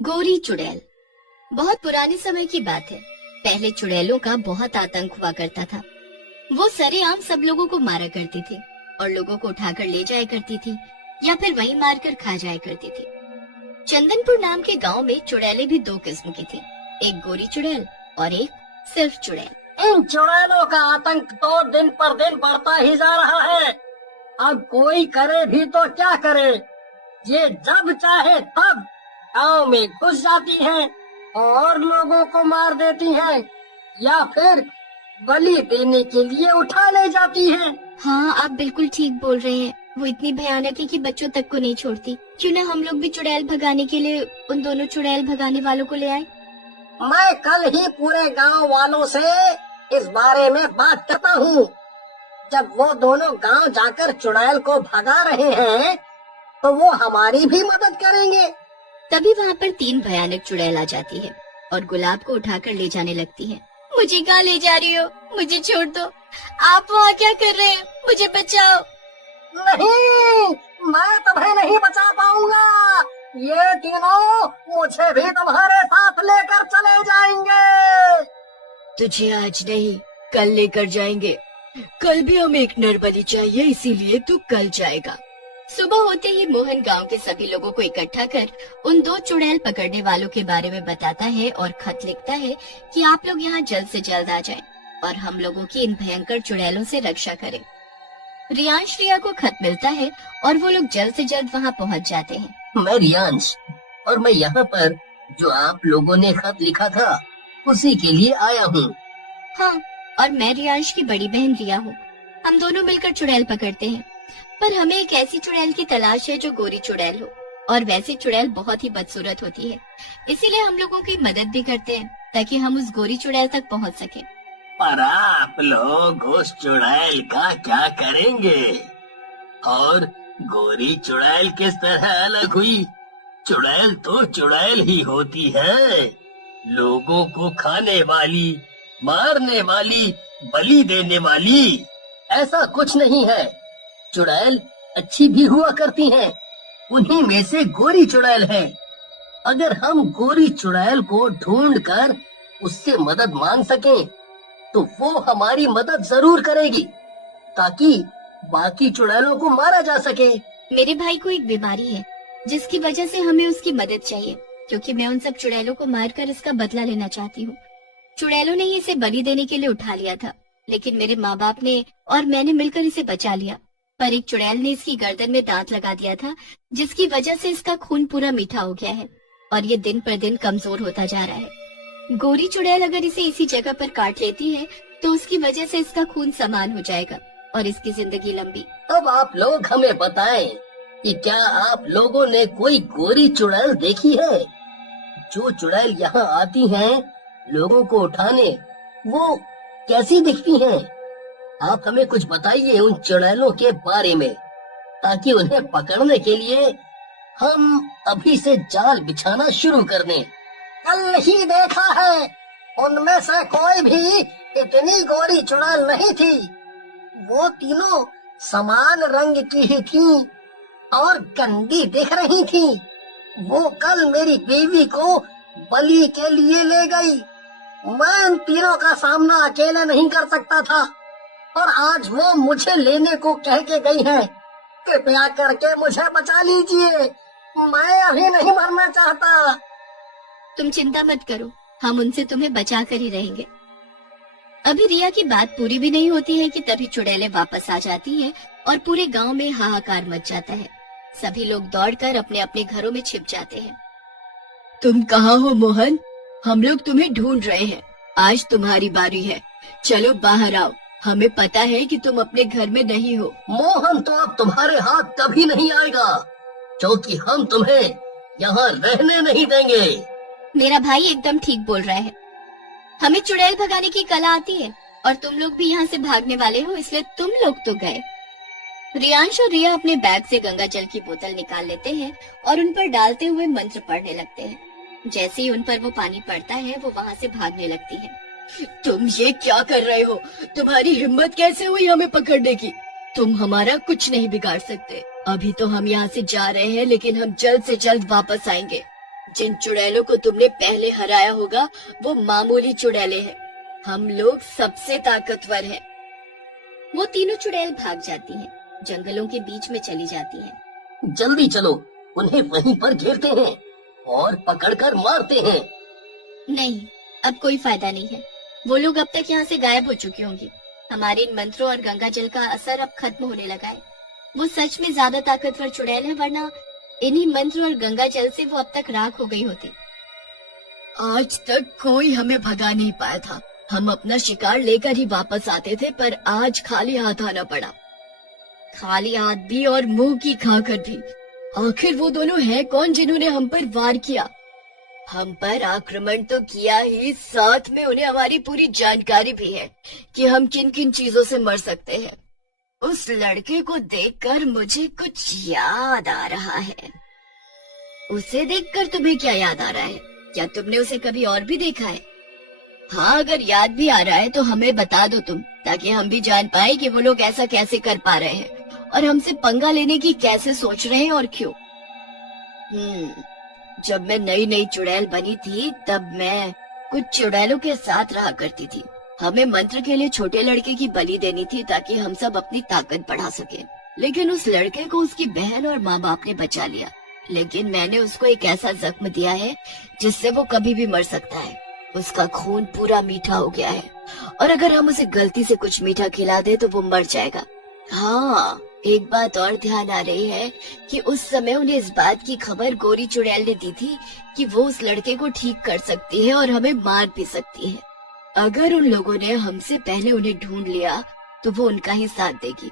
गोरी चुड़ैल। बहुत पुराने समय की बात है। पहले चुड़ैलों का बहुत आतंक हुआ करता था। वो सरेआम सब लोगों को मारा करती थी और लोगों को उठाकर ले जाया करती थी या फिर वहीं मारकर खा जाया करती थी। चंदनपुर नाम के गांव में चुड़ैलें भी दो किस्म की थी, एक गोरी चुड़ैल और एक सिर्फ चुड़ैल। इन चुड़ैलों का आतंक तो दिन पर दिन बढ़ता ही जा रहा है। अब कोई करे भी तो क्या करे, ये जब चाहे तब गांव में घुस जाती हैं और लोगों को मार देती हैं या फिर बलि देने के लिए उठा ले जाती हैं। हाँ, आप बिल्कुल ठीक बोल रहे हैं। वो इतनी भयानक है कि बच्चों तक को नहीं छोड़ती। क्यों न हम लोग भी चुड़ैल भगाने के लिए उन दोनों चुड़ैल भगाने वालों को ले आए। मैं कल ही पूरे गांव वालों से इस बारे में बात करता हूँ। जब वो दोनों गांव जाकर चुड़ैल को भगा रहे हैं तो वो हमारी भी मदद करेंगे। तभी वहाँ पर तीन भयानक चुड़ैल आ जाती है और गुलाब को उठाकर ले जाने लगती है। मुझे कहाँ ले जा रही हो? मुझे छोड़ दो। आप वहाँ क्या कर रहे हैं? मुझे बचाओ। नहीं, मैं तुम्हें नहीं बचा पाऊंगा। ये तीनों मुझे भी तुम्हारे साथ लेकर चले जाएंगे। तुझे आज नहीं, कल लेकर जाएंगे। कल भी हमें एक नर बलि चाहिए, इसीलिए तू कल जाएगा। सुबह होते ही मोहन गांव के सभी लोगों को इकट्ठा कर उन दो चुड़ैल पकड़ने वालों के बारे में बताता है और खत लिखता है कि आप लोग यहाँ जल्द से जल्द आ जाएं और हम लोगों की इन भयंकर चुड़ैलों से रक्षा करें। रियांश रिया को खत मिलता है और वो लोग जल्द से जल्द वहाँ पहुँच जाते हैं। मैं रियांश और मैं यहाँ पर जो आप लोगों ने खत लिखा था उसी के लिए आया हूँ। हाँ, और मैं रियांश की बड़ी बहन रिया हूँ। हम दोनों मिलकर चुड़ैल पकड़ते हैं, पर हमें एक ऐसी चुड़ैल की तलाश है जो गोरी चुड़ैल हो, और वैसी चुड़ैल बहुत ही बदसूरत होती है। इसीलिए हम लोगों की मदद भी करते हैं ताकि हम उस गोरी चुड़ैल तक पहुंच सकें। पर आप लोग उस चुड़ैल का क्या करेंगे? और गोरी चुड़ैल किस तरह अलग हुई? चुड़ैल तो चुड़ैल ही होती है, लोगों को खाने वाली, मारने वाली, बलि देने वाली। ऐसा कुछ नहीं है। चुड़ैल अच्छी भी हुआ करती हैं, उन्हीं में से गोरी चुड़ैल है। अगर हम गोरी चुड़ैल को ढूंढकर उससे मदद मांग सकें, तो वो हमारी मदद जरूर करेगी ताकि बाकी चुड़ैलों को मारा जा सके। मेरे भाई को एक बीमारी है जिसकी वजह से हमें उसकी मदद चाहिए, क्योंकि मैं उन सब चुड़ैलों को मारकर इसका बदला लेना चाहती हूँ। चुड़ैलों ने इसे बलि देने के लिए उठा लिया था, लेकिन मेरे माँ बाप ने और मैंने मिलकर इसे बचा लिया। पर एक चुड़ैल ने इसकी गर्दन में दांत लगा दिया था, जिसकी वजह से इसका खून पूरा मीठा हो गया है और ये दिन पर दिन कमजोर होता जा रहा है। गोरी चुड़ैल अगर इसे इसी जगह पर काट लेती है तो उसकी वजह से इसका खून समान हो जाएगा और इसकी जिंदगी लंबी। अब आप लोग हमें बताएं कि क्या आप लोगों ने कोई गोरी चुड़ैल देखी है? जो चुड़ैल यहाँ आती हैं लोगों को उठाने, वो कैसी दिखती हैं? आप हमें कुछ बताइए उन चुड़ैलों के बारे में, ताकि उन्हें पकड़ने के लिए हम अभी से जाल बिछाना शुरू कर दें। कल ही देखा है, उनमें से कोई भी इतनी गोरी चुड़ैल नहीं थी। वो तीनों समान रंग की ही थीं और गंदी दिख रही थीं। वो कल मेरी बीवी को बलि के लिए ले गई। मैं इन तीनों का सामना अकेले नहीं कर सकता था और आज वो मुझे लेने को कह के गई है। कृपया करके मुझे बचा लीजिए, मैं अभी नहीं मरना चाहता। तुम चिंता मत करो, हम उनसे तुम्हें बचा कर ही रहेंगे। अभी रिया की बात पूरी भी नहीं होती है कि तभी चुड़ैलें वापस आ जाती हैं और पूरे गांव में हाहाकार मच जाता है। सभी लोग दौड़कर अपने अपने घरों में छिप जाते हैं। तुम कहाँ हो मोहन? हम लोग तुम्हें ढूंढ रहे हैं। आज तुम्हारी बारी है, चलो बाहर आओ। हमें पता है कि तुम अपने घर में नहीं हो। मोहन तो अब तुम्हारे हाथ कभी नहीं आएगा, क्योंकि हम तुम्हें यहाँ रहने नहीं देंगे। मेरा भाई एकदम ठीक बोल रहा है। हमें चुड़ैल भगाने की कला आती है और तुम लोग भी यहाँ से भागने वाले हो, इसलिए तुम लोग तो गए। रियांश और रिया अपने बैग से गंगा जल की बोतल निकाल लेते हैं और उन पर डालते हुए मंत्र पढ़ने लगते हैं। जैसे ही उन पर वो पानी पड़ता है वो वहाँ से भागने लगती है। तुम ये क्या कर रहे हो? तुम्हारी हिम्मत कैसे हुई हमें पकड़ने की? तुम हमारा कुछ नहीं बिगाड़ सकते। अभी तो हम यहाँ से जा रहे हैं, लेकिन हम जल्द से जल्द वापस आएंगे। जिन चुड़ैलों को तुमने पहले हराया होगा वो मामूली चुड़ैले हैं। हम लोग सबसे ताकतवर हैं। वो तीनों चुड़ैल भाग जाती हैं, जंगलों के बीच में चली जाती हैं। जल्दी चलो, उन्हें वहीं पर घेरते हैं और पकड़कर मारते हैं। नहीं, अब कोई फायदा नहीं है। वो लोग अब तक यहाँ से गायब हो चुके होंगे। हमारे इन मंत्रों और गंगा जल का असर अब खत्म होने लगा है। वो सच में ज्यादा ताकतवर चुड़ैल है, वरना इन्हीं मंत्र और गंगा जल से वो अब तक राख हो गई होती। आज तक कोई हमें भगा नहीं पाया था। हम अपना शिकार लेकर ही वापस आते थे, पर आज खाली हाथ आना पड़ा। खाली हाथ भी और मुंह की खाकर भी। आखिर वो दोनों हैं कौन जिन्होंने हम पर वार किया? हम पर आक्रमण तो किया ही, साथ में उन्हें हमारी पूरी जानकारी भी है कि हम किन किन चीजों से मर सकते हैं। उस लड़के को देखकर मुझे कुछ याद आ रहा है। उसे देखकर तुम्हें क्या याद आ रहा है? क्या तुमने उसे कभी और भी देखा है? हाँ, अगर याद भी आ रहा है तो हमें बता दो तुम, ताकि हम भी जान पाए कि वो लोग ऐसा कैसे कर पा रहे हैं और हमसे पंगा लेने की कैसे सोच रहे हैं और क्यों। जब मैं नई नई चुड़ैल बनी थी तब मैं कुछ चुड़ैलों के साथ रहा करती थी। हमें मंत्र के लिए छोटे लड़के की बलि देनी थी ताकि हम सब अपनी ताकत बढ़ा सके। लेकिन उस लड़के को उसकी बहन और माँ बाप ने बचा लिया। लेकिन मैंने उसको एक ऐसा जख्म दिया है जिससे वो कभी भी मर सकता है। उसका खून पूरा मीठा हो गया है और अगर हम उसे गलती से कुछ मीठा खिला दे तो वो मर जाएगा। हाँ, एक बात और ध्यान आ रही है कि उस समय उन्हें इस बात की खबर गोरी चुड़ैल ने दी थी कि वो उस लड़के को ठीक कर सकती है और हमें मार भी सकती है। अगर उन लोगों ने हमसे पहले उन्हें ढूंढ लिया तो वो उनका ही साथ देगी।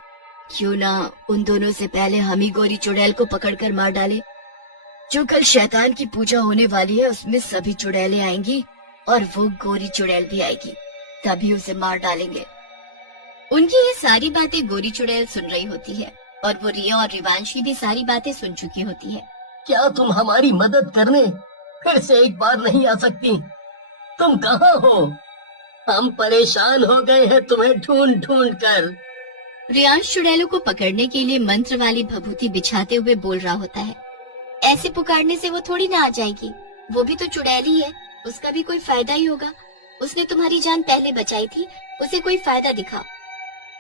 क्यों ना उन दोनों से पहले हम ही गोरी चुड़ैल को पकड़कर मार डाले। जो कल शैतान की पूजा होने वाली है उसमें सभी चुड़ैलें आएंगी और वो गोरी चुड़ैल भी आएगी, तभी उसे मार डालेंगे। उनकी ये सारी बातें गोरी चुड़ैल सुन रही होती है और वो रिया और रिवांशी भी सारी बातें सुन चुकी होती है। क्या तुम हमारी मदद करने फिर से एक बार नहीं आ सकती? तुम कहाँ हो? हम परेशान हो गए हैं तुम्हें ढूंढ ढूंढ कर। रियांश चुड़ैलों को पकड़ने के लिए मंत्र वाली भभूति बिछाते हुए बोल रहा होता है। ऐसे पुकारने से वो थोड़ी ना आ जाएगी। वो भी तो चुड़ैल ही है, उसका भी कोई फायदा ही होगा। उसने तुम्हारी जान पहले बचाई थी, उसे कोई फायदा दिखा।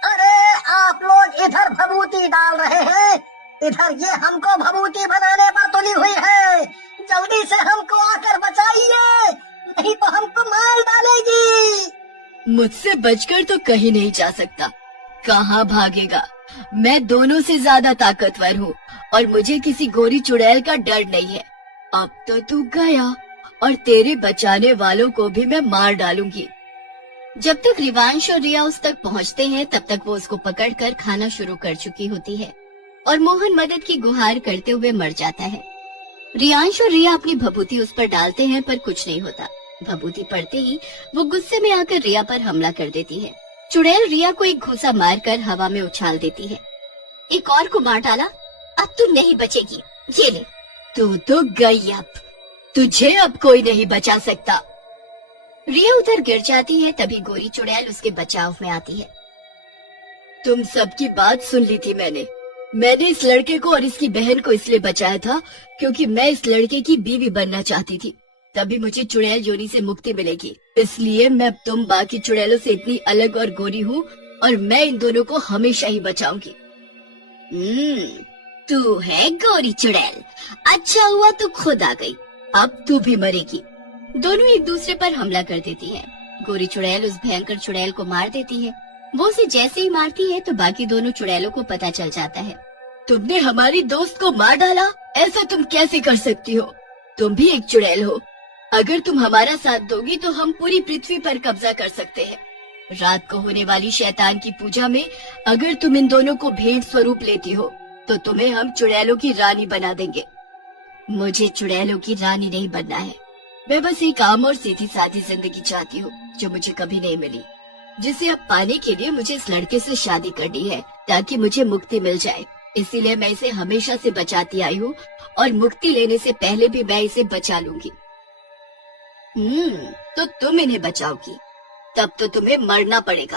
अरे आप लोग इधर भभूति डाल रहे हैं, इधर ये हमको भभूति बनाने पर तुली हुई है। जल्दी से हमको आकर बचाइए, नहीं तो हमको मार डालेगी। मुझसे बचकर तो कहीं नहीं जा सकता। कहाँ भागेगा? मैं दोनों से ज्यादा ताकतवर हूँ और मुझे किसी गोरी चुड़ैल का डर नहीं है। अब तो तू गया और तेरे बचाने वालों को भी मैं मार डालूंगी। जब तक रिवांश और रिया उस तक पहुँचते हैं तब तक वो उसको पकड़कर खाना शुरू कर चुकी होती है और मोहन मदद की गुहार करते हुए मर जाता है। रियांश और रिया अपनी भभूति उस पर डालते हैं पर कुछ नहीं होता। भभूति पड़ते ही वो गुस्से में आकर रिया पर हमला कर देती है। चुड़ैल रिया को एक घूसा मारकर हवा में उछाल देती है। एक और को मार डाला, अब तू नहीं बचेगी, ये ले। तू तो गई, अब तुझे अब कोई नहीं बचा सकता। रिया उधर गिर जाती है, तभी गोरी चुड़ैल उसके बचाव में आती है। तुम सबकी बात सुन ली थी मैंने इस लड़के को और इसकी बहन को इसलिए बचाया था क्योंकि मैं इस लड़के की बीवी बनना चाहती थी, तभी मुझे चुड़ैल योनि से मुक्ति मिलेगी। इसलिए मैं तुम बाकी चुड़ैलों से इतनी अलग और गोरी हूँ और मैं इन दोनों को हमेशा ही बचाऊंगी। तू है गोरी चुड़ैल, अच्छा हुआ तू खुद आ गई, अब तू भी मरेगी। दोनों एक दूसरे पर हमला कर देती हैं। गोरी चुड़ैल उस भयंकर चुड़ैल को मार देती है। वो उसे जैसे ही मारती है तो बाकी दोनों चुड़ैलों को पता चल जाता है। तुमने हमारी दोस्त को मार डाला, ऐसा तुम कैसे कर सकती हो? तुम भी एक चुड़ैल हो। अगर तुम हमारा साथ दोगी तो हम पूरी पृथ्वी पर कब्जा कर सकते हैं। रात को होने वाली शैतान की पूजा में अगर तुम इन दोनों को भेंट स्वरूप लेती हो तो तुम्हें हम चुड़ैलों की रानी बना देंगे। मुझे चुड़ैलों की रानी नहीं बनना है। मैं बस एक आम और सीधी सादी जिंदगी चाहती हूँ जो मुझे कभी नहीं मिली, जिसे अब पाने के लिए मुझे इस लड़के से शादी करनी है ताकि मुझे मुक्ति मिल जाए। इसीलिए मैं इसे हमेशा से बचाती आई हूँ और मुक्ति लेने से पहले भी मैं इसे बचा लूंगी। तो तुम इन्हें बचाओगी, तब तो तुम्हें मरना पड़ेगा।